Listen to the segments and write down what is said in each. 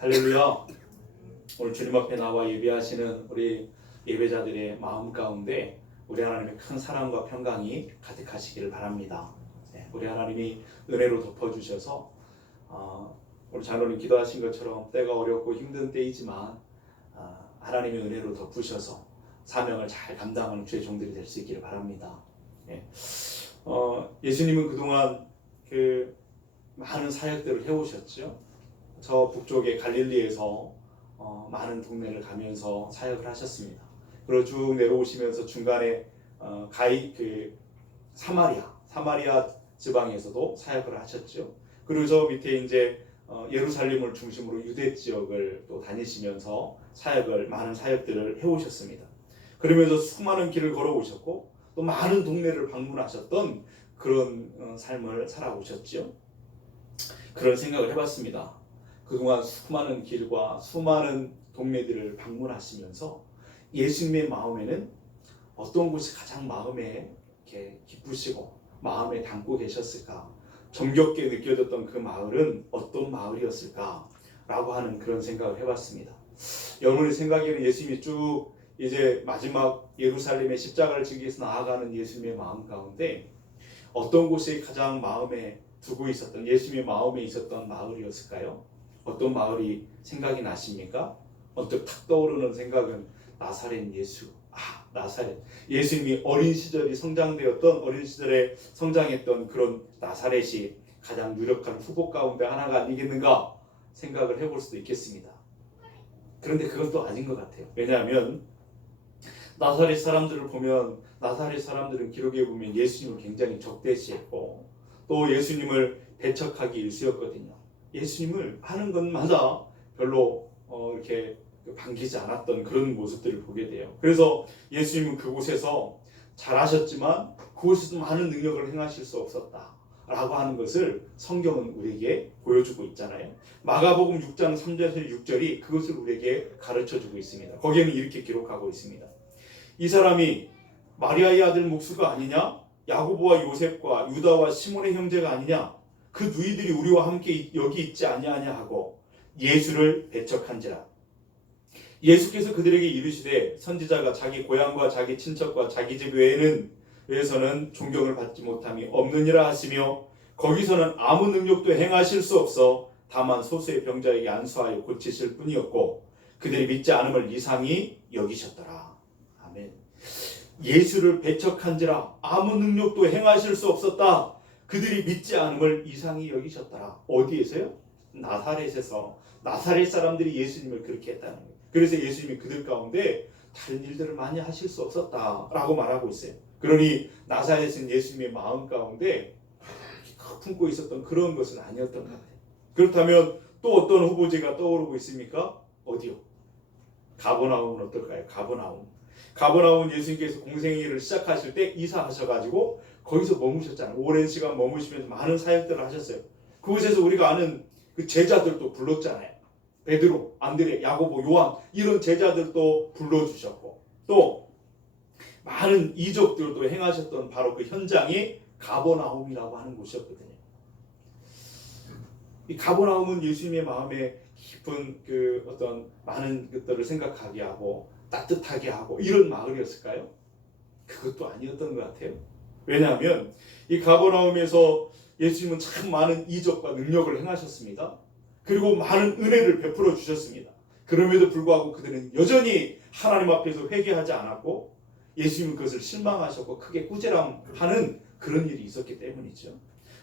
할렐루야. 오늘 주님 앞에 나와 예배하시는 우리 예배자들의 마음 가운데 우리 하나님의 큰 사랑과 평강이 가득하시기를 바랍니다. 우리 하나님이 은혜로 덮어주셔서 우리 장로님 기도하신 것처럼 때가 어렵고 힘든 때이지만 하나님의 은혜로 덮으셔서 사명을 잘 감당하는 주의 종들이 될 수 있기를 바랍니다. 예수님은 그동안 그 많은 사역들을 해오셨죠. 저 북쪽의 갈릴리에서 많은 동네를 가면서 사역을 하셨습니다. 그리고 쭉 내려오시면서 중간에 사마리아 지방에서도 사역을 하셨죠. 그리고 저 밑에 이제 예루살렘을 중심으로 유대 지역을 또 다니시면서 많은 사역들을 해오셨습니다. 그러면서 수많은 길을 걸어오셨고 또 많은 동네를 방문하셨던 그런 삶을 살아오셨죠. 그런 생각을 해봤습니다. 그동안 수많은 길과 수많은 동네들을 방문하시면서 예수님의 마음에는 어떤 곳이 가장 마음에 이렇게 기쁘시고 마음에 담고 계셨을까? 정겹게 느껴졌던 그 마을은 어떤 마을이었을까? 라고 하는 그런 생각을 해봤습니다. 여러분의 생각에는 예수님이 쭉 이제 마지막 예루살렘의 십자가를 지기 위해서 나아가는 예수님의 마음 가운데 어떤 곳이 가장 마음에 두고 있었던, 예수님의 마음에 있었던 마을이었을까요? 어떤 마을이 생각이 나십니까? 언뜻 탁 떠오르는 생각은 나사렛 예수. 나사렛. 예수님이 어린 시절에 성장했던 그런 나사렛이 가장 유력한 후보 가운데 하나가 아니겠는가 생각을 해볼 수도 있겠습니다. 그런데 그건 또 아닌 것 같아요. 왜냐하면 나사렛 사람들을 보면 나사렛 사람들은 기록에 보면 예수님을 굉장히 적대시했고 또 예수님을 배척하기 일쑤였거든요. 예수님을 하는 것마다 별로 이렇게 반기지 않았던 그런 모습들을 보게 돼요. 그래서 예수님은 그곳에서 잘하셨지만 그곳에서 많은 능력을 행하실 수 없었다라고 하는 것을 성경은 우리에게 보여주고 있잖아요. 마가복음 6장 3절에서 6절이 그것을 우리에게 가르쳐주고 있습니다. 거기에는 이렇게 기록하고 있습니다. 이 사람이 마리아의 아들 목수가 아니냐? 야고보와 요셉과 유다와 시몬의 형제가 아니냐? 그 누이들이 우리와 함께 여기 있지 아니하냐 하고 예수를 배척한지라. 예수께서 그들에게 이르시되 선지자가 자기 고향과 자기 친척과 자기 집 외에서는 존경을 받지 못함이 없느니라 하시며 거기서는 아무 능력도 행하실 수 없어 다만 소수의 병자에게 안수하여 고치실 뿐이었고 그들이 믿지 않음을 이상히 여기셨더라. 아멘. 예수를 배척한지라 아무 능력도 행하실 수 없었다. 그들이 믿지 않음을 이상히 여기셨더라. 어디에서요? 나사렛에서. 나사렛 사람들이 예수님을 그렇게 했다는 거예요. 그래서 예수님이 그들 가운데 다른 일들을 많이 하실 수 없었다라고 말하고 있어요. 그러니 나사렛은 예수님의 마음 가운데 품고 있었던 그런 것은 아니었던 것 같아요. 그렇다면 또 어떤 후보지가 떠오르고 있습니까? 어디요? 가버나움은 어떨까요? 가버나움 예수님께서 공생애를 시작하실 때 이사하셔가지고 거기서 머무셨잖아요. 오랜 시간 머무시면서 많은 사역들을 하셨어요. 그곳에서 우리가 아는 그 제자들도 불렀잖아요. 베드로, 안드레, 야고보, 요한 이런 제자들도 불러주셨고 또 많은 이적들도 행하셨던 바로 그 현장이 가버나움이라고 하는 곳이었거든요. 이 가버나움은 예수님의 마음에 깊은 그 어떤 많은 것들을 생각하게 하고 따뜻하게 하고 이런 마을이었을까요? 그것도 아니었던 것 같아요. 왜냐하면 이 가버나움에서 예수님은 참 많은 이적과 능력을 행하셨습니다. 그리고 많은 은혜를 베풀어 주셨습니다. 그럼에도 불구하고 그들은 여전히 하나님 앞에서 회개하지 않았고 예수님은 그것을 실망하셨고 크게 꾸지람하는 그런 일이 있었기 때문이죠.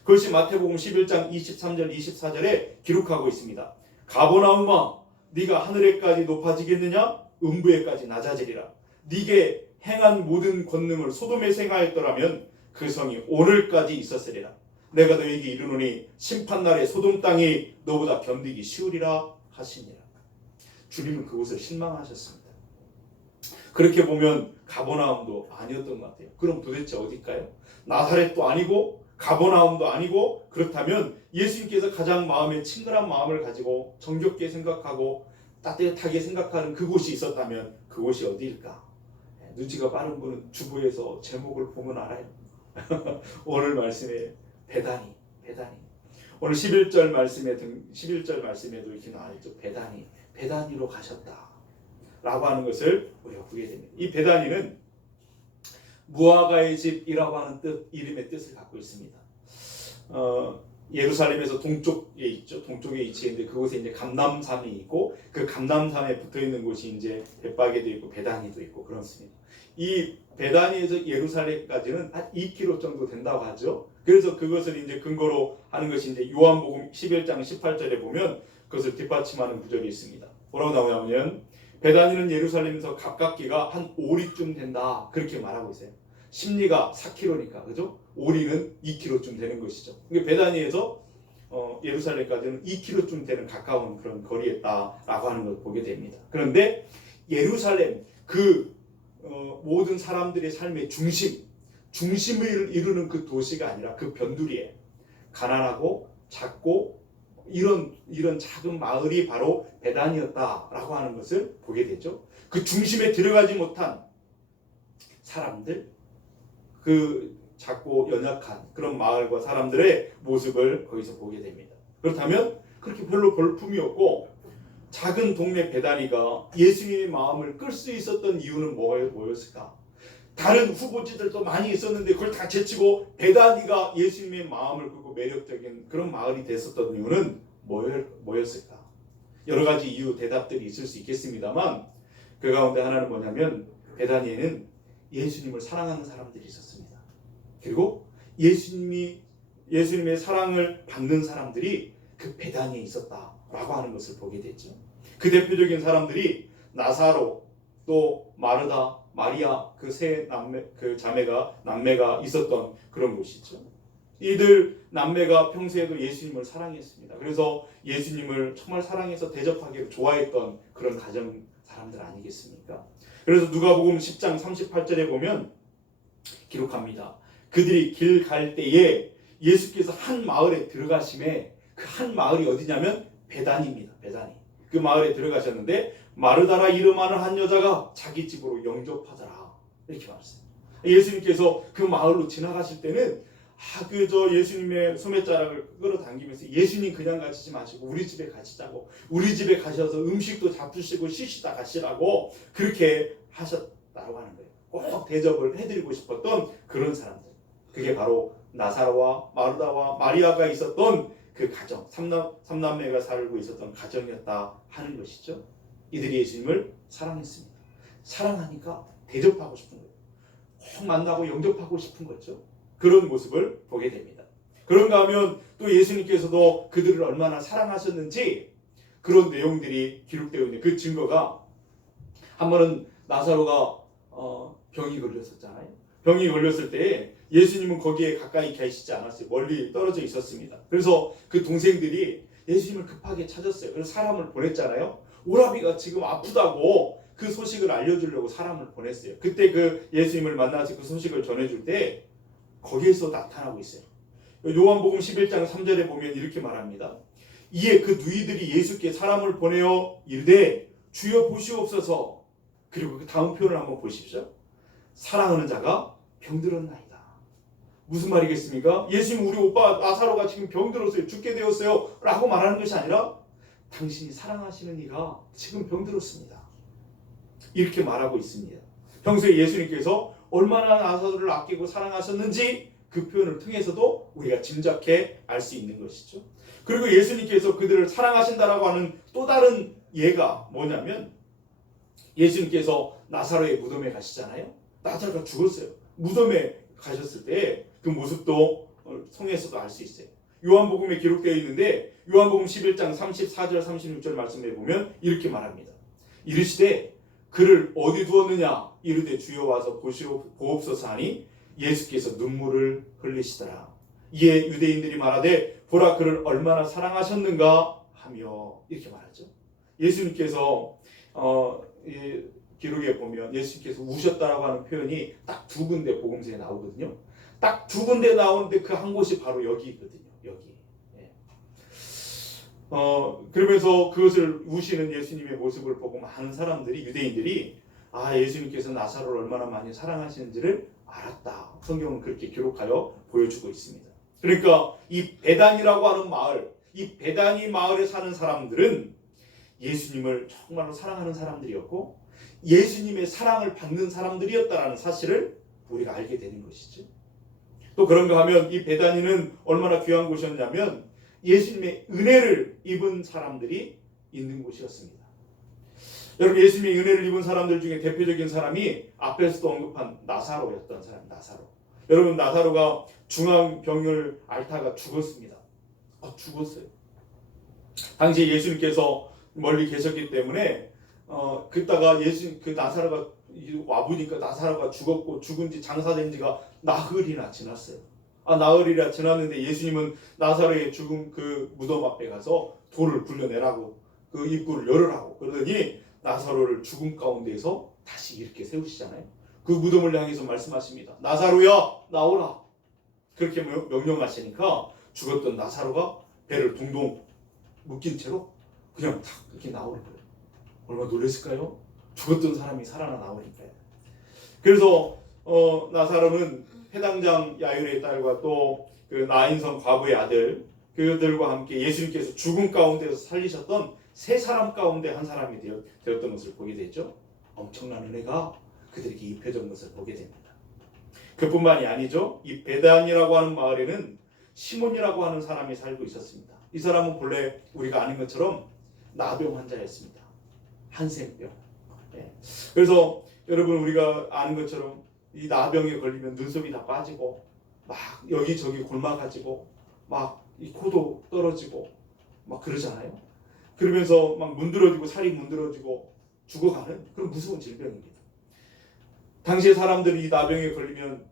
그것이 마태복음 11장 23절 24절에 기록하고 있습니다. 가버나움아 네가 하늘에까지 높아지겠느냐? 음부에까지 낮아지리라. 네게 행한 모든 권능을 소돔에서 행하였더라면 그 성이 오늘까지 있었으리라. 내가 너에게 이르노니 심판날에 소돔 땅이 너보다 견디기 쉬우리라 하시니라. 주님은 그곳을 실망하셨습니다. 그렇게 보면 가버나움도 아니었던 것 같아요. 그럼 도대체 어딜까요? 나사렛도 아니고 가버나움도 아니고 그렇다면 예수님께서 가장 마음에 친근한 마음을 가지고 정겹게 생각하고 따뜻하게 생각하는 그곳이 있었다면 그곳이 어디일까? 눈치가 빠른 분은 주부에서 제목을 보면 알아요. 오늘 말씀에 베다니. 오늘 11절 말씀에도 이렇게 나와 있죠. 베다니로 가셨다라고 하는 것을 우리가 보게 됩니다. 이 베다니는 무화과의 집이라고 하는 이름의 뜻을 갖고 있습니다. 예루살렘에서 동쪽에 있죠. 동쪽에 위치해 있는데 그곳에 이제 감람산이 있고 그 감람산에 붙어 있는 곳이 이제 벳바게도 있고 베다니도 있고 그렇습니다. 이 베다니에서 예루살렘까지는 한 2km 정도 된다고 하죠. 그래서 그것을 이제 근거로 하는 것이 이제 요한복음 11장 18절에 보면 그것을 뒷받침하는 구절이 있습니다. 뭐라고 나오냐면 베다니는 예루살렘에서 가깝기가 한 오리쯤 된다. 그렇게 말하고 있어요. 심리가 4km니까 그죠? 오리는 2km쯤 되는 것이죠. 그러니까 베다니에서 예루살렘까지는 2km쯤 되는 가까운 그런 거리였다라고 하는 걸 보게 됩니다. 그런데 예루살렘 모든 사람들의 삶의 중심을 이루는 그 도시가 아니라 그 변두리에 가난하고 작고 이런 작은 마을이 바로 베단이었다라고 하는 것을 보게 되죠. 그 중심에 들어가지 못한 사람들, 그 작고 연약한 그런 마을과 사람들의 모습을 거기서 보게 됩니다. 그렇다면 그렇게 별로 볼품이 없고 작은 동네 베다니가 예수님의 마음을 끌 수 있었던 이유는 뭐였을까? 다른 후보지들도 많이 있었는데 그걸 다 제치고 베다니가 예수님의 마음을 끌고 매력적인 그런 마을이 됐었던 이유는 뭐였을까? 여러 가지 이유 대답들이 있을 수 있겠습니다만 그 가운데 하나는 뭐냐면 베다니에는 예수님을 사랑하는 사람들이 있었습니다. 그리고 예수님의 사랑을 받는 사람들이 그 베다니에 있었다라고 하는 것을 보게 됐죠. 그 대표적인 사람들이 나사로, 또 마르다, 마리아 그 세 남매가 있었던 그런 곳이죠. 이들 남매가 평소에도 예수님을 사랑했습니다. 그래서 예수님을 정말 사랑해서 대접하기를 좋아했던 그런 가정 사람들 아니겠습니까? 그래서 누가복음 10장 38절에 보면 기록합니다. 그들이 길 갈 때에 예수께서 한 마을에 들어가심에 그 한 마을이 어디냐면 베다니입니다. 베다니. 그 마을에 들어가셨는데 마르다라 이름하는 한 여자가 자기 집으로 영접하더라 이렇게 말했어요. 예수님께서 그 마을로 지나가실 때는 예수님의 소매자락을 끌어당기면서 예수님 그냥 가시지 마시고 우리 집에 가시자고, 우리 집에 가셔서 음식도 잡수시고 쉬시다 가시라고 그렇게 하셨다고 하는 거예요. 꼭 대접을 해드리고 싶었던 그런 사람들. 그게 바로 나사로와 마르다와 마리아가 있었던 그 가정, 삼남매가 살고 있었던 가정이었다 하는 것이죠. 이들이 예수님을 사랑했습니다. 사랑하니까 대접하고 싶은 거예요. 꼭 만나고 영접하고 싶은 거죠. 그런 모습을 보게 됩니다. 그런가 하면 또 예수님께서도 그들을 얼마나 사랑하셨는지 그런 내용들이 기록되어 있는 그 증거가 한 번은 나사로가 병이 걸렸었잖아요. 병이 걸렸을 때 예수님은 거기에 가까이 계시지 않았어요. 멀리 떨어져 있었습니다. 그래서 그 동생들이 예수님을 급하게 찾았어요. 그래서 사람을 보냈잖아요. 오라비가 지금 아프다고 그 소식을 알려주려고 사람을 보냈어요. 그때 그 예수님을 만나서 그 소식을 전해줄 때 거기에서 나타나고 있어요. 요한복음 11장 3절에 보면 이렇게 말합니다. 이에 그 누이들이 예수께 사람을 보내어 이르되 주여 보시옵소서. 그리고 그 다음 표현을 한번 보십시오. 사랑하는 자가 병들었나이다. 무슨 말이겠습니까? 예수님 우리 오빠 나사로가 지금 병들었어요. 죽게 되었어요. 라고 말하는 것이 아니라 당신이 사랑하시는 이가 지금 병들었습니다. 이렇게 말하고 있습니다. 평소에 예수님께서 얼마나 나사로를 아끼고 사랑하셨는지 그 표현을 통해서도 우리가 짐작해 알 수 있는 것이죠. 그리고 예수님께서 그들을 사랑하신다라고 하는 또 다른 예가 뭐냐면 예수님께서 나사로의 무덤에 가시잖아요. 나사로가 죽었어요. 무덤에 가셨을 때 그 모습도 성에서도 알 수 있어요. 요한복음에 기록되어 있는데 요한복음 11장 34절 36절 말씀에 보면 이렇게 말합니다. 이르시되 그를 어디 두었느냐 이르되 주여 와서 보옵소서 하니 예수께서 눈물을 흘리시더라. 이에 유대인들이 말하되 보라 그를 얼마나 사랑하셨는가 하며 이렇게 말하죠. 예수님께서 기록에 보면 예수님께서 우셨다라고 하는 표현이 딱 두 군데 복음서에 나오거든요. 딱 두 군데 나오는데 그 한 곳이 바로 여기거든요. 여기. 그러면서 그것을 우시는 예수님의 모습을 보고 많은 사람들이 유대인들이 예수님께서 나사로를 얼마나 많이 사랑하시는지를 알았다. 성경은 그렇게 기록하여 보여주고 있습니다. 그러니까 이 베단이라고 하는 마을, 이 베다니 마을에 사는 사람들은 예수님을 정말로 사랑하는 사람들이었고 예수님의 사랑을 받는 사람들이었다라는 사실을 우리가 알게 되는 것이죠. 또 그런가 하면 이 베다니는 얼마나 귀한 곳이었냐면 예수님의 은혜를 입은 사람들이 있는 곳이었습니다. 여러분, 예수님의 은혜를 입은 사람들 중에 대표적인 사람이 앞에서도 언급한 나사로였던 사람, 나사로. 여러분, 나사로가 중앙병을 앓다가 죽었습니다. 죽었어요. 당시에 예수님께서 멀리 계셨기 때문에 그다가 그 나사로가 와보니까 나사로가 죽었고 죽은 지 장사된 지가 나흘이나 지났어요. 나흘이나 지났는데 예수님은 나사로의 죽은 그 무덤 앞에 가서 돌을 굴려내라고 그 입구를 열으라고 그러더니 나사로를 죽음 가운데에서 다시 이렇게 세우시잖아요. 그 무덤을 향해서 말씀하십니다. 나사로야 나오라. 그렇게 명령하시니까 죽었던 나사로가 배를 둥둥 묶인 채로 그냥 탁 이렇게 나오는 거예요. 얼마나 놀랐을까요? 죽었던 사람이 살아나 나오니까요. 그래서 나사로는 해당장 야일의 딸과 또 그 나인성 과부의 아들 그들과 함께 예수님께서 죽음 가운데서 살리셨던 세 사람 가운데 한 사람이 되었던 것을 보게 되죠. 엄청난 은혜가 그들에게 입혀진 것을 보게 됩니다. 그뿐만이 아니죠. 이 베단이라고 하는 마을에는 시몬이라고 하는 사람이 살고 있었습니다. 이 사람은 본래 우리가 아는 것처럼 나병 환자였습니다. 한센병. 그래서 여러분 우리가 아는 것처럼 이 나병에 걸리면 눈썹이 다 빠지고 막 여기저기 골마가지고 막 이 코도 떨어지고 막 그러잖아요. 그러면서 막 문드러지고 살이 문드러지고 죽어가는 그런 무서운 질병입니다. 당시에 사람들이 이 나병에 걸리면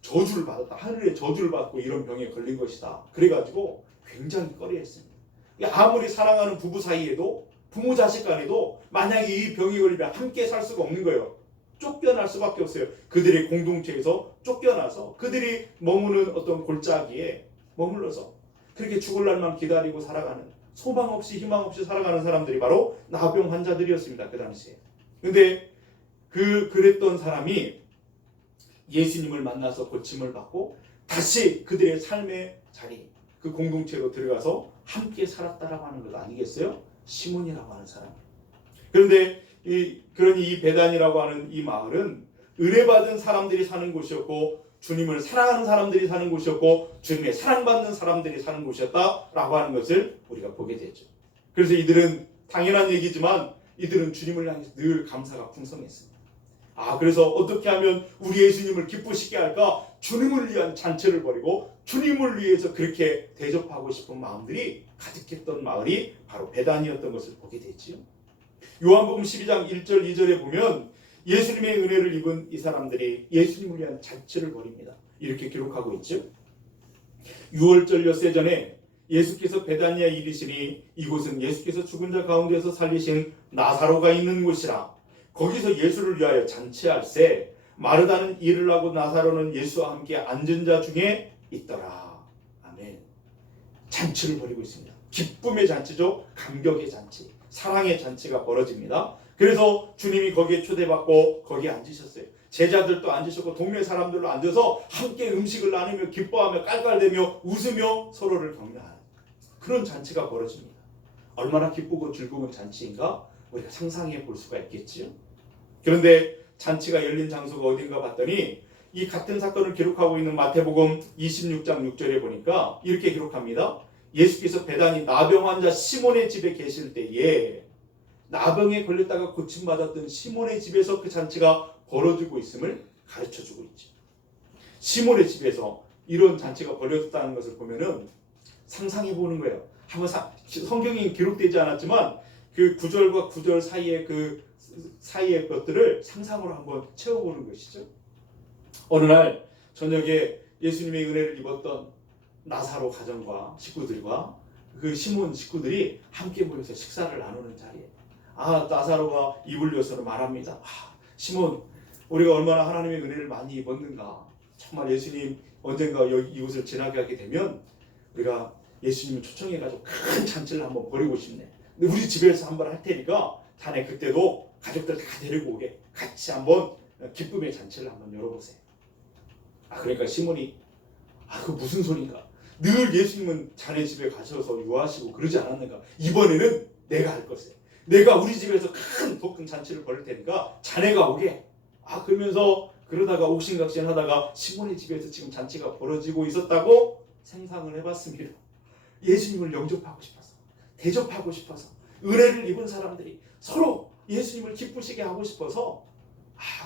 저주를 받았다. 하늘의 저주를 받고 이런 병에 걸린 것이다. 그래가지고 굉장히 꺼려했습니다. 아무리 사랑하는 부부 사이에도 부모 자식 간에도 만약에 이 병이 걸리면 함께 살 수가 없는 거예요. 쫓겨날 수밖에 없어요. 그들의 공동체에서 쫓겨나서 그들이 머무는 어떤 골짜기에 머물러서 그렇게 죽을 날만 기다리고 살아가는 소망 없이 희망 없이 살아가는 사람들이 바로 나병 환자들이었습니다. 그 당시에. 근데 그랬던 사람이 예수님을 만나서 고침을 받고 다시 그들의 삶의 자리 그 공동체로 들어가서 함께 살았다라고 하는 것 아니겠어요? 시몬이라고 하는 사람. 그런데 그러니 이 베단이라고 하는 이 마을은 은혜받은 사람들이 사는 곳이었고 주님을 사랑하는 사람들이 사는 곳이었고 주님의 사랑받는 사람들이 사는 곳이었다라고 하는 것을 우리가 보게 되죠. 그래서 이들은 당연한 얘기지만 이들은 주님을 향해서 늘 감사가 풍성했습니다. 그래서 어떻게 하면 우리 예수님을 기쁘시게 할까? 주님을 위한 잔치를 벌이고 주님을 위해서 그렇게 대접하고 싶은 마음들이 가득했던 마을이 바로 베단이었던 것을 보게 되지요. 요한복음 12장 1절 2절에 보면 예수님의 은혜를 입은 이 사람들이 예수님을 위한 잔치를 벌입니다. 이렇게 기록하고 있죠. 6월절 엿새 전에 예수께서 베다니아에 이르시니 이곳은 예수께서 죽은 자 가운데서 살리신 나사로가 있는 곳이라. 거기서 예수를 위하여 잔치할세 마르다는 일을 하고 나사로는 예수와 함께 앉은 자 중에 있더라. 아멘. 잔치를 벌이고 있습니다. 기쁨의 잔치죠. 감격의 잔치, 사랑의 잔치가 벌어집니다. 그래서 주님이 거기에 초대받고 거기에 앉으셨어요. 제자들도 앉으셨고 동네 사람들도 앉아서 함께 음식을 나누며 기뻐하며 깔깔대며 웃으며 서로를 격려하는 그런 잔치가 벌어집니다. 얼마나 기쁘고 즐거운 잔치인가 우리가 상상해 볼 수가 있겠지요. 그런데 잔치가 열린 장소가 어딘가 봤더니 이 같은 사건을 기록하고 있는 마태복음 26장 6절에 보니까 이렇게 기록합니다. 예수께서 베다니 나병 환자 시몬의 집에 계실 때에 나병에 걸렸다가 고침받았던 시몬의 집에서 그 잔치가 벌어지고 있음을 가르쳐주고 있죠. 시몬의 집에서 이런 잔치가 벌어졌다는 것을 보면은 상상해 보는 거예요. 한번 성경이 기록되지 않았지만 그 구절과 구절 사이의 그 사이의 것들을 상상으로 한번 채워보는 것이죠. 어느 날 저녁에 예수님의 은혜를 입었던 나사로 가정과 식구들과 그 시몬 식구들이 함께 모여서 식사를 나누는 자리에 나사로가 입을 여서로 말합니다. 시몬, 우리가 얼마나 하나님의 은혜를 많이 입었는가. 정말 예수님 언젠가 이곳을 지나게 하게 되면 우리가 예수님을 초청해가지고 큰 잔치를 한번 벌이고 싶네. 근데 우리 집에서 한번 할 테니까 자네 그때도 가족들 다 데리고 오게 같이 한번 기쁨의 잔치를 한번 열어보세요. 그러니까 시몬이 그 무슨 소린가. 늘 예수님은 자네 집에 가셔서 유하시고 그러지 않았는가? 이번에는 내가 할 것이에요. 내가 우리 집에서 큰 독큰 잔치를 벌일 테니까 자네가 오게. 그러면서 그러다가 옥신각신하다가 시몬의 집에서 지금 잔치가 벌어지고 있었다고 생각을 해봤습니다. 예수님을 영접하고 싶어서, 대접하고 싶어서, 은혜를 입은 사람들이 서로 예수님을 기쁘시게 하고 싶어서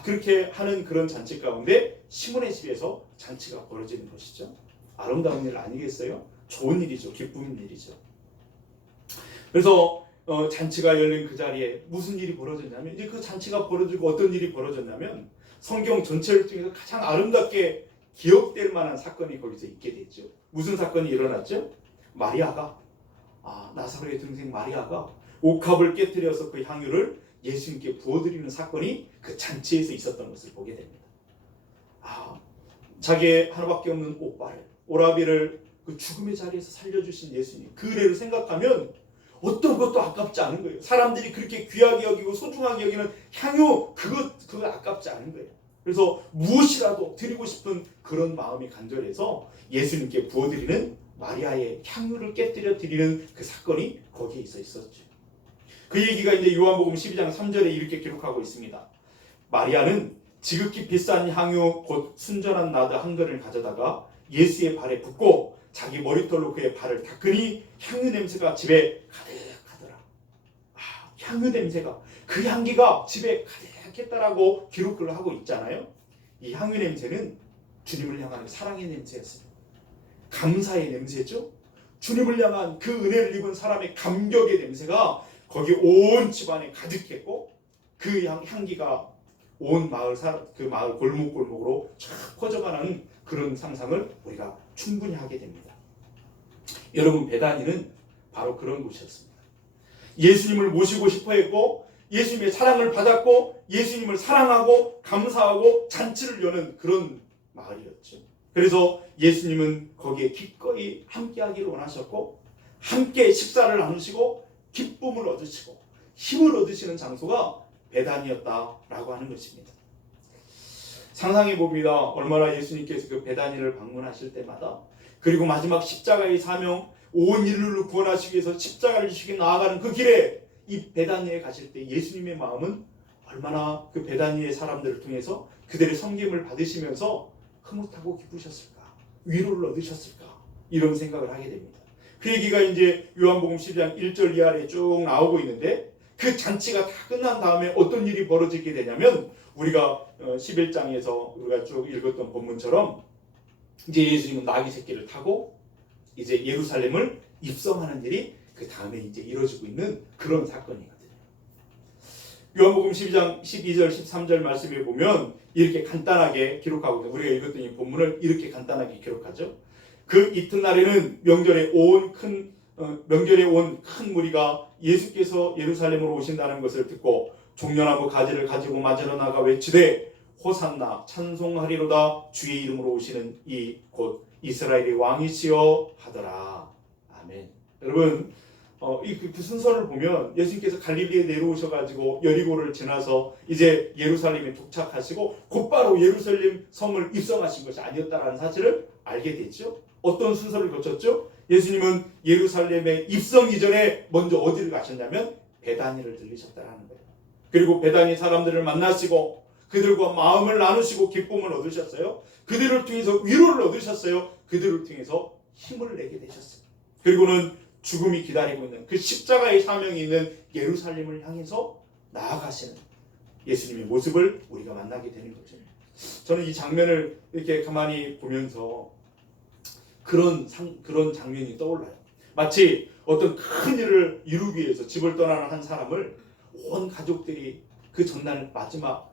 그렇게 하는 그런 잔치 가운데 시몬의 집에서 잔치가 벌어지는 것이죠. 아름다운 일 아니겠어요? 좋은 일이죠. 기쁜 일이죠. 그래서 잔치가 열린 그 자리에 무슨 일이 벌어졌냐면, 이제 그 잔치가 벌어지고 어떤 일이 벌어졌냐면 성경 전체를 통해서 가장 아름답게 기억될 만한 사건이 거기서 있게 됐죠. 무슨 사건이 일어났죠? 마리아가 나사로의 동생 마리아가 옥합을 깨뜨려서 그 향유를 예수님께 부어드리는 사건이 그 잔치에서 있었던 것을 보게 됩니다. 자기의 하나밖에 없는 오빠를, 오라비를 그 죽음의 자리에서 살려주신 예수님, 그 은혜를 생각하면 어떤 것도 아깝지 않은 거예요. 사람들이 그렇게 귀하게 여기고 소중하게 여기는 향유, 그거 아깝지 않은 거예요. 그래서 무엇이라도 드리고 싶은 그런 마음이 간절해서 예수님께 부어드리는 마리아의 향유를 깨뜨려 드리는 그 사건이 거기에 있었죠. 그 얘기가 이제 요한복음 12장 3절에 이렇게 기록하고 있습니다. 마리아는 지극히 비싼 향유 곧 순전한 나드 한 그릇을 가져다가 예수의 발에 붓고 자기 머리털로 그의 발을 닦으니 향유 냄새가 집에 가득하더라. 향유 냄새가, 그 향기가 집에 가득했다라고 기록을 하고 있잖아요. 이 향유 냄새는 주님을 향한 사랑의 냄새였어요. 감사의 냄새죠. 주님을 향한 그 은혜를 입은 사람의 감격의 냄새가 거기 온 집안에 가득했고, 그 향기가 온 마을 그 마을 골목골목으로 쫙 퍼져가는 그런 상상을 우리가 충분히 하게 됩니다. 여러분, 베다니는 바로 그런 곳이었습니다. 예수님을 모시고 싶어했고, 예수님의 사랑을 받았고, 예수님을 사랑하고 감사하고 잔치를 여는 그런 마을이었죠. 그래서 예수님은 거기에 기꺼이 함께하기를 원하셨고, 함께 식사를 나누시고 기쁨을 얻으시고 힘을 얻으시는 장소가 베다니였다라고 하는 것입니다. 상상해 봅니다. 얼마나 예수님께서 그 베다니를 방문하실 때마다, 그리고 마지막 십자가의 사명, 온 인류를 구원하시기 위해서 십자가를 지시게 나아가는 그 길에 이 베다니에 가실 때 예수님의 마음은 얼마나 그 베다니의 사람들을 통해서 그들의 섬김을 받으시면서 흐뭇하고 기쁘셨을까, 위로를 얻으셨을까, 이런 생각을 하게 됩니다. 그 얘기가 이제 요한복음 12장 1절 이하에 쭉 나오고 있는데, 그 잔치가 다 끝난 다음에 어떤 일이 벌어지게 되냐면, 우리가 11장에서 우리가 쭉 읽었던 본문처럼 이제 예수님은 나귀 새끼를 타고 이제 예루살렘을 입성하는 일이 그 다음에 이제 이루어지고 있는 그런 사건이거든요. 요한복음 12장 12절 13절 말씀에 보면 이렇게 간단하게 기록하고 있어요. 우리가 읽었던 이 본문을 이렇게 간단하게 기록하죠. 그 이튿날에는 명절에 온 큰 무리가 예수께서 예루살렘으로 오신다는 것을 듣고 종려나무 가지를 가지고 맞으러 나가 외치되 호산나 찬송하리로다 주의 이름으로 오시는 이 곧 이스라엘의 왕이시여 하더라. 아멘. 여러분, 그 순서를 보면 예수님께서 갈릴리에 내려오셔가지고 여리고를 지나서 이제 예루살렘에 도착하시고 곧바로 예루살렘 성을 입성하신 것이 아니었다라는 사실을 알게 됐죠. 어떤 순서를 거쳤죠? 예수님은 예루살렘에 입성 이전에 먼저 어디를 가셨냐면 베다니를 들리셨다라는 거예요. 그리고 베다니 사람들을 만나시고 그들과 마음을 나누시고 기쁨을 얻으셨어요. 그들을 통해서 위로를 얻으셨어요. 그들을 통해서 힘을 내게 되셨어요. 그리고는 죽음이 기다리고 있는 그 십자가의 사명이 있는 예루살렘을 향해서 나아가시는 예수님의 모습을 우리가 만나게 되는 거죠. 저는 이 장면을 이렇게 가만히 보면서 그런 장면이 떠올라요. 마치 어떤 큰 일을 이루기 위해서 집을 떠나는 한 사람을 온 가족들이 그 전날 마지막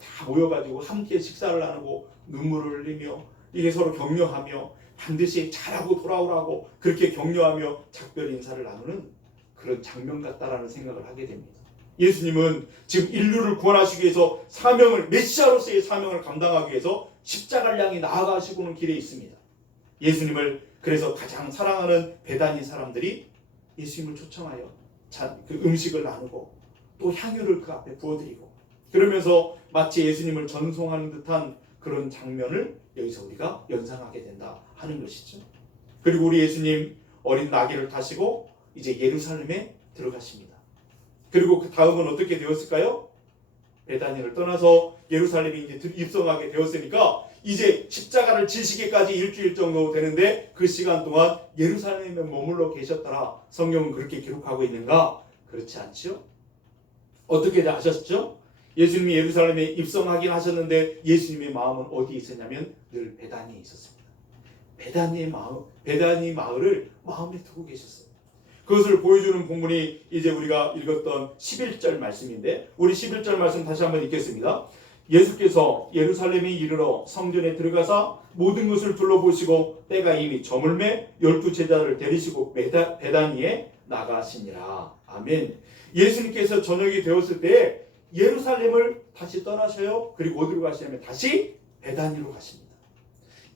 다 모여가지고 함께 식사를 나누고 눈물을 흘리며 이게 서로 격려하며 반드시 잘하고 돌아오라고 그렇게 격려하며 작별 인사를 나누는 그런 장면 같다라는 생각을 하게 됩니다. 예수님은 지금 인류를 구원하시기 위해서 메시아로서의 사명을 감당하기 위해서 십자가를 향해 나아가시고는 길에 있습니다. 예수님을 그래서 가장 사랑하는 베다니 사람들이 예수님을 초청하여 그 음식을 나누고 또 향유를 그 앞에 부어드리고 그러면서 마치 예수님을 전송하는 듯한 그런 장면을 여기서 우리가 연상하게 된다 하는 것이죠. 그리고 우리 예수님 어린 나귀를 타시고 이제 예루살렘에 들어가십니다. 그리고 그 다음은 어떻게 되었을까요? 베다니를 떠나서 예루살렘에 이제 입성하게 되었으니까 이제 십자가를 지시기까지 일주일 정도 되는데 그 시간 동안 예루살렘에 머물러 계셨더라. 성경은 그렇게 기록하고 있는가? 그렇지 않죠? 어떻게 하셨죠? 예수님이 예루살렘에 입성하긴 하셨는데 예수님의 마음은 어디에 있었냐면 늘 베다니에 있었습니다. 베다니 마을을 마음에 두고 계셨어요. 그것을 보여주는 본문이 이제 우리가 읽었던 11절 말씀인데, 우리 11절 말씀 다시 한번 읽겠습니다. 예수께서 예루살렘에 이르러 성전에 들어가사 모든 것을 둘러보시고 때가 이미 저물매 12제자를 데리시고 베다니에 나가시니라. 아멘. 예수님께서 저녁이 되었을 때 예루살렘을 다시 떠나셔요. 그리고 어디로 가시냐면 다시 베다니로 가십니다.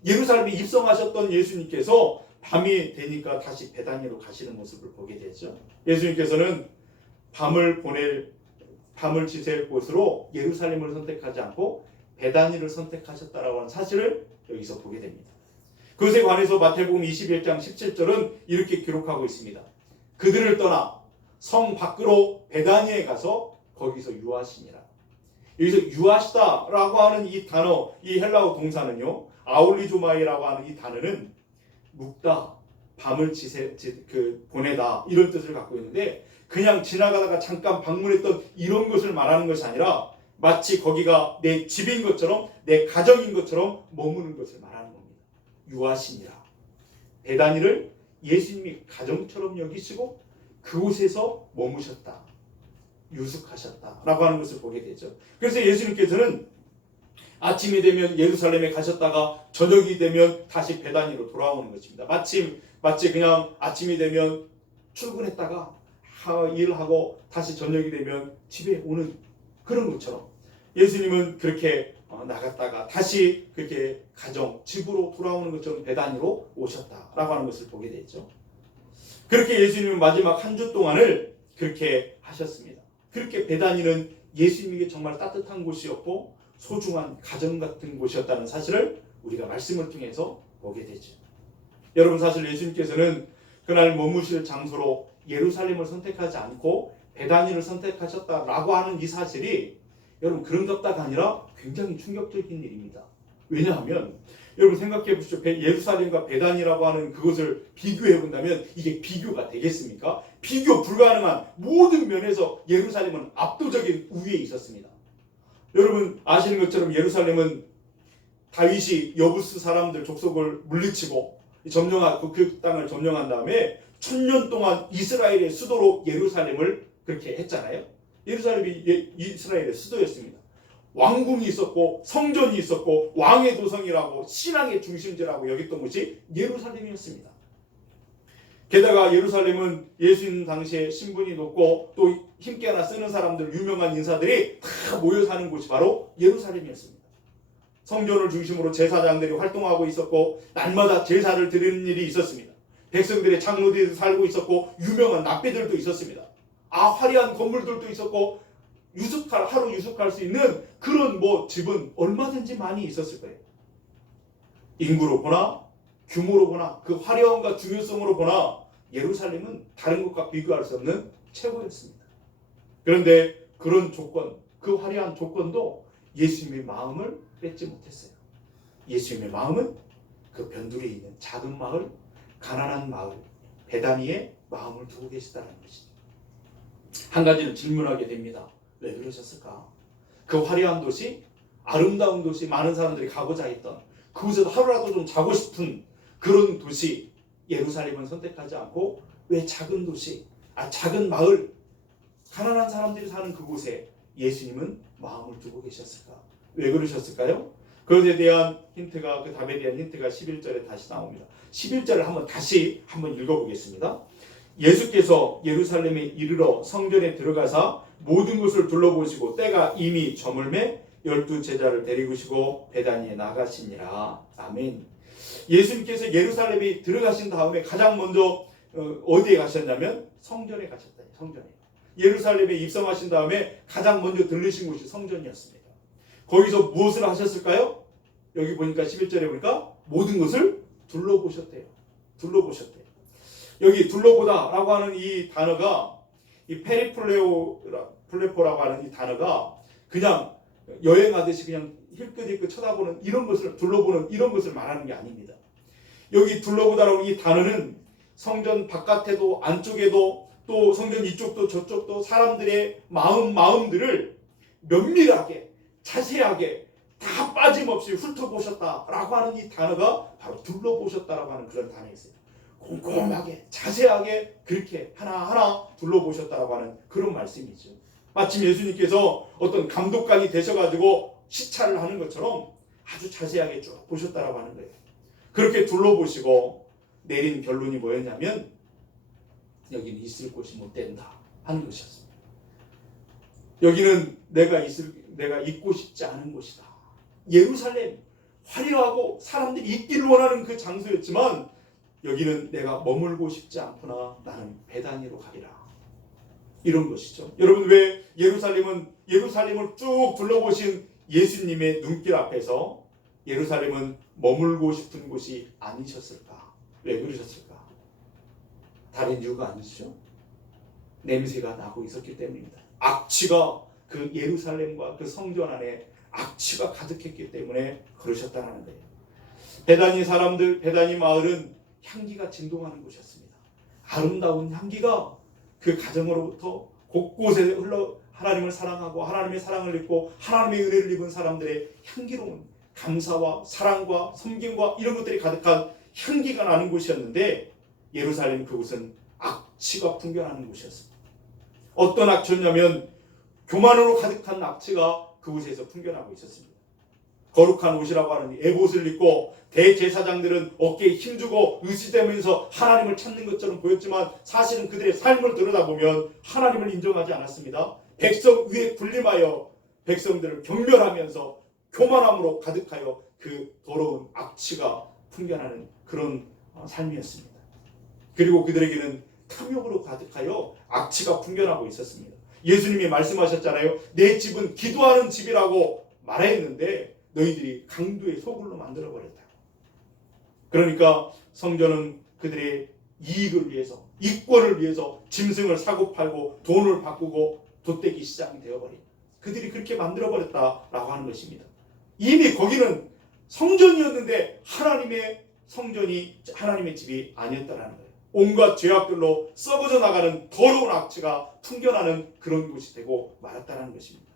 예루살렘에 입성하셨던 예수님께서 밤이 되니까 다시 베다니로 가시는 모습을 보게 되죠. 예수님께서는 밤을 지새울 곳으로 예루살렘을 선택하지 않고 베다니를 선택하셨다라고 하는 사실을 여기서 보게 됩니다. 그것에 관해서 마태복음 21장 17절은 이렇게 기록하고 있습니다. 그들을 떠나 성 밖으로 베다니에 가서 거기서 유하시니라. 여기서 유하시다라고 하는 이 단어, 이 헬라어 동사는요, 아울리조마이라고 하는 이 단어는 묵다, 밤을 보내다 이런 뜻을 갖고 있는데, 그냥 지나가다가 잠깐 방문했던 이런 것을 말하는 것이 아니라 마치 거기가 내 집인 것처럼, 내 가정인 것처럼 머무는 것을 말하는 겁니다. 유하시니라. 베다니를 예수님이 가정처럼 여기시고 그곳에서 머무셨다, 유숙하셨다라고 하는 것을 보게 되죠. 그래서 예수님께서는 아침이 되면 예루살렘에 가셨다가 저녁이 되면 다시 베다니로 돌아오는 것입니다. 마치 그냥 아침이 되면 출근했다가 일하고 다시 저녁이 되면 집에 오는 그런 것처럼 예수님은 그렇게 나갔다가 다시 그렇게 집으로 돌아오는 것처럼 베다니로 오셨다라고 하는 것을 보게 되죠. 그렇게 예수님은 마지막 한 주 동안을 그렇게 하셨습니다. 그렇게 베다니는 예수님에게 정말 따뜻한 곳이었고 소중한 가정 같은 곳이었다는 사실을 우리가 말씀을 통해서 보게 되죠. 여러분, 사실 예수님께서는 그날 머무실 장소로 예루살렘을 선택하지 않고 베다니를 선택하셨다라고 하는 이 사실이 여러분 그런갑다가 아니라 굉장히 충격적인 일입니다. 왜냐하면 여러분 생각해 보십시오. 예루살렘과 베다니라고 하는 그것을 비교해 본다면 이게 비교가 되겠습니까? 비교 불가능한 모든 면에서 예루살렘은 압도적인 우위에 있었습니다. 여러분 아시는 것처럼 예루살렘은 다윗이 여부스 사람들 족속을 물리치고 그 땅을 점령한 다음에 1000년 동안 이스라엘의 수도로 예루살렘을 그렇게 했잖아요. 예루살렘이 이스라엘의 수도였습니다. 왕궁이 있었고 성전이 있었고 왕의 도성이라고 신앙의 중심지라고 여겼던 곳이 예루살렘이었습니다. 게다가 예루살렘은 예수님 당시에 신분이 높고 또 힘께 하나 쓰는 사람들, 유명한 인사들이 다 모여 사는 곳이 바로 예루살렘이었습니다. 성전을 중심으로 제사장들이 활동하고 있었고 날마다 제사를 드리는 일이 있었습니다. 백성들의 장로들이 살고 있었고 유명한 납배들도 있었습니다. 화려한 건물들도 있었고 하루 유숙할 수 있는 그런 집은 얼마든지 많이 있었을 거예요. 인구로 보나 규모로 보나 그 화려함과 중요성으로 보나 예루살렘은 다른 곳과 비교할 수 없는 최고였습니다. 그런데 그런 조건, 그 화려한 조건도 예수님의 마음을 뺏지 못했어요. 예수님의 마음은 그 변두리에 있는 작은 마을, 가난한 마을, 베다니에 마음을 두고 계시다는 것이죠. 한 가지를 질문하게 됩니다. 왜 그러셨을까? 그 화려한 도시, 아름다운 도시, 많은 사람들이 가고자 했던 그곳에서 하루라도 좀 자고 싶은 그런 도시 예루살렘을 선택하지 않고 왜 작은 도시, 작은 마을, 가난한 사람들이 사는 그곳에 예수님은 마음을 두고 계셨을까? 왜 그러셨을까요? 그것에 대한 힌트가, 그 답에 대한 힌트가 11절에 다시 나옵니다. 11절을 다시 한번 읽어보겠습니다. 예수께서 예루살렘에 이르러 성전에 들어가사 모든 것을 둘러보시고 때가 이미 저물매 12제자를 데리고시고 베다니에 나가시니라. 아멘. 예수님께서 예루살렘에 들어가신 다음에 가장 먼저 어디에 가셨냐면 성전에 가셨다. 성전에. 예루살렘에 입성하신 다음에 가장 먼저 들르신 곳이 성전이었습니다. 거기서 무엇을 하셨을까요? 여기 보니까 11절에 보니까 모든 것을 둘러보셨대요. 둘러보셨대요. 여기 둘러보다라고 하는 이 단어가 이 플레포라고 하는 이 단어가 그냥 여행하듯이 그냥 힐끗힐끗 쳐다보는 이런 것을 둘러보는 이런 것을 말하는 게 아닙니다. 여기 둘러보다라고 이 단어는 성전 바깥에도 안쪽에도 또 성전 이쪽도 저쪽도 사람들의 마음들을 면밀하게 자세하게 다 빠짐없이 훑어보셨다라고 하는 이 단어가 바로 둘러보셨다라고 하는 그런 단어였어요. 꼼꼼하게 자세하게 그렇게 하나하나 둘러보셨다라고 하는 그런 말씀이죠. 마침 예수님께서 어떤 감독관이 되셔가지고 시찰을 하는 것처럼 아주 자세하게 쭉 보셨다라고 하는 거예요. 그렇게 둘러보시고 내린 결론이 뭐였냐면 여기는 있을 곳이 못 된다 하는 것이었습니다. 여기는 내가 있고 싶지 않은 곳이다. 예루살렘 화려하고 사람들이 있기를 원하는 그 장소였지만 여기는 내가 머물고 싶지 않구나. 나는 베다니로 가리라. 이런 것이죠. 여러분 왜 예루살렘을 쭉 둘러보신 예수님의 눈길 앞에서 예루살렘은 머물고 싶은 곳이 아니셨을까? 왜 그러셨을까? 다른 이유가 아니죠. 냄새가 나고 있었기 때문입니다. 악취가 그 예루살렘과 그 성전 안에 악취가 가득했기 때문에 그러셨다는 거예요. 베다니 마을은 향기가 진동하는 곳이었습니다. 아름다운 향기가 그 가정으로부터 곳곳에 흘러 하나님을 사랑하고 하나님의 사랑을 입고 하나님의 은혜를 입은 사람들의 향기로운 감사와 사랑과 섬김과 이런 것들이 가득한 향기가 나는 곳이었는데 예루살렘 그곳은 악취가 풍겨나는 곳이었습니다. 어떤 악취였냐면 교만으로 가득한 악취가 그곳에서 풍겨나고 있었습니다. 거룩한 옷이라고 하는 에봇을 입고 대제사장들은 어깨에 힘주고 의지되면서 하나님을 찾는 것처럼 보였지만 사실은 그들의 삶을 들여다보면 하나님을 인정하지 않았습니다. 백성 위에 군림하여 백성들을 경멸하면서 교만함으로 가득하여 그 더러운 악취가 풍겨나는 그런 삶이었습니다. 그리고 그들에게는 탐욕으로 가득하여 악취가 풍겨나고 있었습니다. 예수님이 말씀하셨잖아요. 내 집은 기도하는 집이라고 말했는데 너희들이 강도의 소굴로 만들어버렸다. 그러니까 성전은 그들의 이익을 위해서 이권을 위해서 짐승을 사고 팔고 돈을 바꾸고 돛대기 시장이 되어버린 그들이 그렇게 만들어버렸다라고 하는 것입니다. 이미 거기는 성전이었는데 하나님의 성전이 하나님의 집이 아니었다라는 거예요. 온갖 죄악들로 썩어져 나가는 더러운 악취가 풍겨나는 그런 곳이 되고 말았다는 것입니다.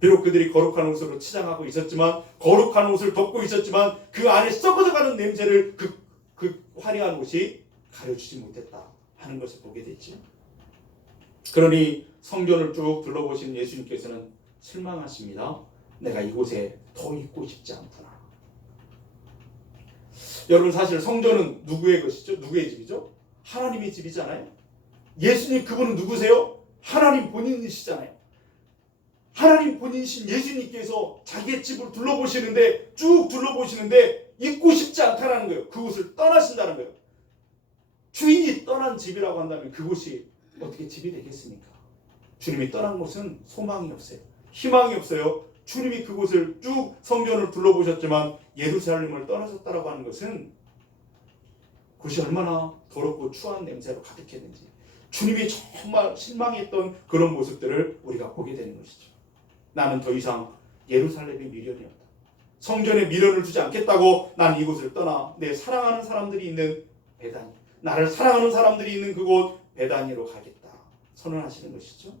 비록 그들이 거룩한 옷으로 치장하고 있었지만 거룩한 옷을 덮고 있었지만 그 안에 썩어져가는 냄새를 그 화려한 옷이 가려주지 못했다 하는 것을 보게 됐죠. 그러니 성전을 쭉 둘러보신 예수님께서는 실망하십니다. 내가 이곳에 더 있고 싶지 않구나. 여러분 사실 성전은 누구의 것이죠? 누구의 집이죠? 하나님의 집이잖아요. 예수님 그분은 누구세요? 하나님 본인이시잖아요. 하나님 본인이신 예수님께서 자기의 집을 둘러보시는데 쭉 둘러보시는데 있고 싶지 않다는 거예요. 그곳을 떠나신다는 거예요. 주인이 떠난 집이라고 한다면 그곳이 어떻게 집이 되겠습니까? 주님이 떠난 곳은 소망이 없어요. 희망이 없어요. 주님이 그곳을 쭉 성전을 둘러보셨지만 예루살렘을 떠나셨다라고 하는 것은 그것이 얼마나 더럽고 추한 냄새로 가득했는지 주님이 정말 실망했던 그런 모습들을 우리가 보게 되는 것이죠. 나는 더 이상 예루살렘의 미련이 없다. 성전에 미련을 두지 않겠다고 나는 이곳을 떠나 내 사랑하는 사람들이 있는 베다니, 나를 사랑하는 사람들이 있는 그곳 베다니로 가겠다 선언하시는 것이죠.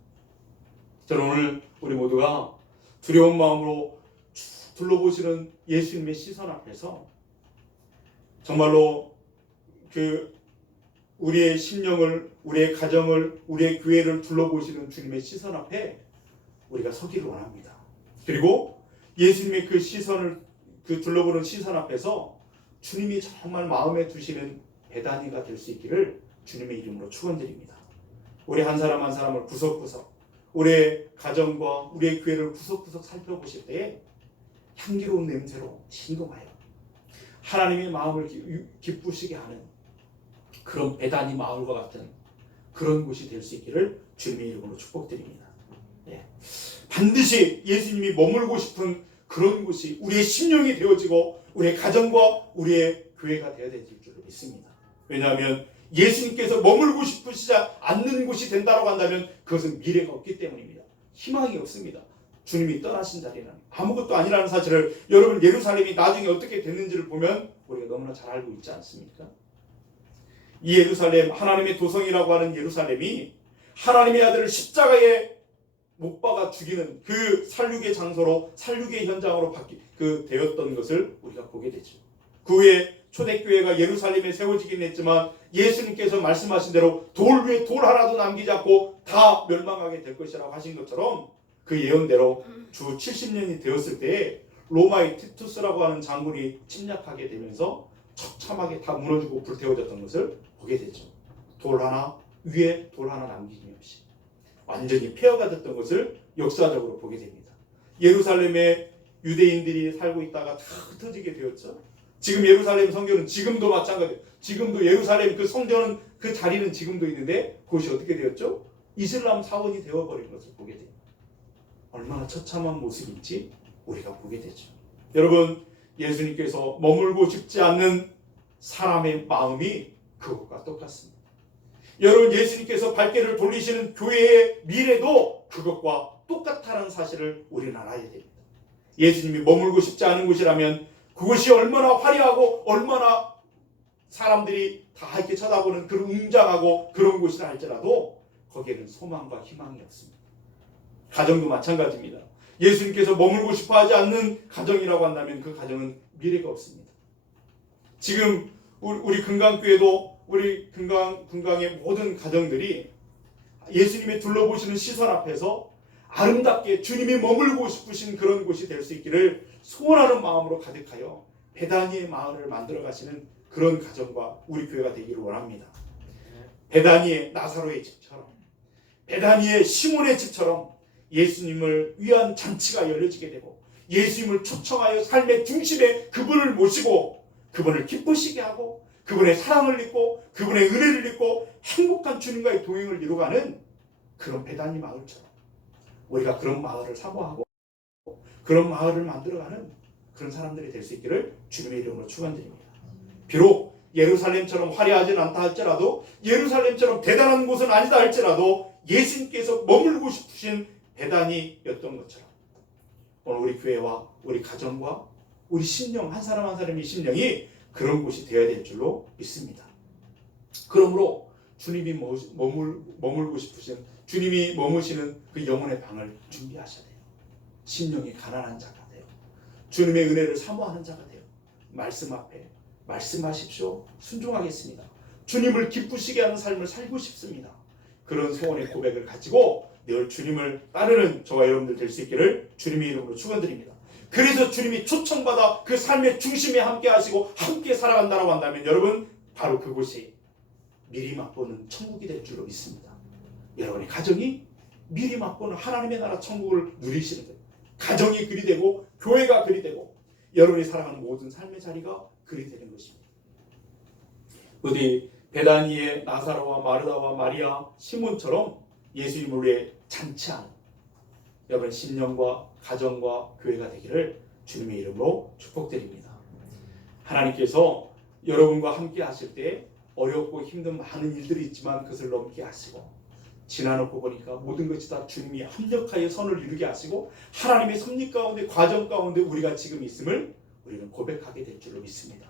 저는 오늘 우리 모두가 두려운 마음으로 둘러보시는 예수님의 시선 앞에서 정말로 우리의 심령을, 우리의 가정을, 우리의 교회를 둘러보시는 주님의 시선 앞에 우리가 서기를 원합니다. 그리고 예수님의 그 시선을 둘러보는 시선 앞에서 주님이 정말 마음에 두시는 베다니가 될 수 있기를 주님의 이름으로 축원드립니다. 우리 한 사람 한 사람을 구석구석 우리의 가정과 우리의 교회를 구석구석 살펴보실 때에 향기로운 냄새로 진동하여 하나님의 마음을 기쁘시게 하는 그런 베다니 마을과 같은 그런 곳이 될 수 있기를 주님의 이름으로 축복드립니다. 네. 반드시 예수님이 머물고 싶은 그런 곳이 우리의 심령이 되어지고 우리의 가정과 우리의 교회가 되어야 될 줄로 믿습니다. 왜냐하면 예수님께서 머물고 싶으시지 않는 곳이 된다고 한다면 그것은 미래가 없기 때문입니다. 희망이 없습니다. 주님이 떠나신 자리는 아무것도 아니라는 사실을 여러분 예루살렘이 나중에 어떻게 됐는지를 보면 우리가 너무나 잘 알고 있지 않습니까? 이 예루살렘, 하나님의 도성이라고 하는 예루살렘이 하나님의 아들을 십자가에 못 박아 죽이는 그 살육의 장소로, 살육의 현장으로 되었던 것을 우리가 보게 되죠. 그 후에 초대교회가 예루살렘에 세워지긴 했지만 예수님께서 말씀하신 대로 돌 위에 돌 하나도 남기지 않고 다 멸망하게 될 것이라고 하신 것처럼 그 예언대로 주 70년이 되었을 때에 로마의 티투스라고 하는 장군이 침략하게 되면서 처참하게 다 무너지고 불태워졌던 것을 보게 되죠. 돌 하나 위에 돌 하나 남김이 없이 완전히 폐허가 됐던 것을 역사적으로 보게 됩니다. 예루살렘에 유대인들이 살고 있다가 다 흩어지게 되었죠. 지금 예루살렘 성전은 지금도 마찬가지예요. 지금도 예루살렘 그 성전은 그 자리는 지금도 있는데 그것이 어떻게 되었죠? 이슬람 사원이 되어버린 것을 보게 됩니다. 얼마나 처참한 모습인지 우리가 보게 되죠. 여러분, 예수님께서 머물고 싶지 않는 사람의 마음이 그것과 똑같습니다. 여러분, 예수님께서 발길을 돌리시는 교회의 미래도 그것과 똑같다는 사실을 우리는 알아야 됩니다. 예수님이 머물고 싶지 않은 곳이라면 그것이 얼마나 화려하고 얼마나 사람들이 다 이렇게 쳐다보는 그런 웅장하고 그런 곳이라 할지라도 거기에는 소망과 희망이 없습니다. 가정도 마찬가지입니다. 예수님께서 머물고 싶어하지 않는 가정이라고 한다면 그 가정은 미래가 없습니다. 지금 우리 금강교회도 우리 금강의 모든 가정들이 예수님의 둘러보시는 시선 앞에서 아름답게 주님이 머물고 싶으신 그런 곳이 될 수 있기를 소원하는 마음으로 가득하여 베다니의 마을을 만들어 가시는 그런 가정과 우리 교회가 되기를 원합니다. 베다니의 나사로의 집처럼, 베다니의 시몬의 집처럼 예수님을 위한 잔치가 열려지게 되고 예수님을 초청하여 삶의 중심에 그분을 모시고 그분을 기쁘시게 하고 그분의 사랑을 입고 그분의 은혜를 입고 행복한 주님과의 동행을 이루어가는 그런 베다니 마을처럼 우리가 그런 마을을 사모하고 그런 마을을 만들어가는 그런 사람들이 될 수 있기를 주님의 이름으로 축원드립니다. 비록 예루살렘처럼 화려하진 않다 할지라도 예루살렘처럼 대단한 곳은 아니다 할지라도 예수님께서 머물고 싶으신 베다니였던 것처럼 오늘 우리 교회와 우리 가정과 우리 심령 한 사람 한 사람의 심령이 그런 곳이 되어야 될 줄로 믿습니다. 그러므로 주님이 머물고 싶으신 주님이 머무시는 그 영혼의 방을 준비하셔야 돼요. 심령이 가난한 자가 돼요. 주님의 은혜를 사모하는 자가 돼요. 말씀 앞에 말씀하십시오. 순종하겠습니다. 주님을 기쁘시게 하는 삶을 살고 싶습니다. 그런 소원의 고백을 가지고 늘 주님을 따르는 저와 여러분들 될 수 있기를 주님의 이름으로 축원드립니다. 그래서 주님이 초청받아 그 삶의 중심에 함께 하시고 함께 살아간다고 한다면 여러분 바로 그곳이 미리 맛보는 천국이 될 줄로 믿습니다. 여러분의 가정이 미리 맛보는 하나님의 나라 천국을 누리시는 거예요. 가정이 그리 되고 교회가 그리 되고 여러분이 살아가는 모든 삶의 자리가 그리 되는 것입니다. 부디 베다니의 나사로와 마르다와 마리아, 시몬처럼 예수님을 위해 잔치하는 여러분의 심령과 가정과 교회가 되기를 주님의 이름으로 축복드립니다. 하나님께서 여러분과 함께 하실 때 어렵고 힘든 많은 일들이 있지만 그것을 넘게 하시고 지나놓고 보니까 모든 것이 다 주님이 합력하여 선을 이루게 하시고 하나님의 섭리 가운데 과정 가운데 우리가 지금 있음을 우리는 고백하게 될 줄로 믿습니다.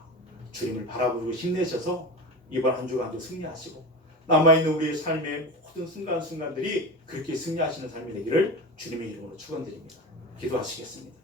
주님을 바라보고 힘내셔서 이번 한 주간도 승리하시고 남아있는 우리의 삶의 모든 순간순간들이 그렇게 승리하시는 삶이 되기를 주님의 이름으로 축원드립니다. 기도하시겠습니다.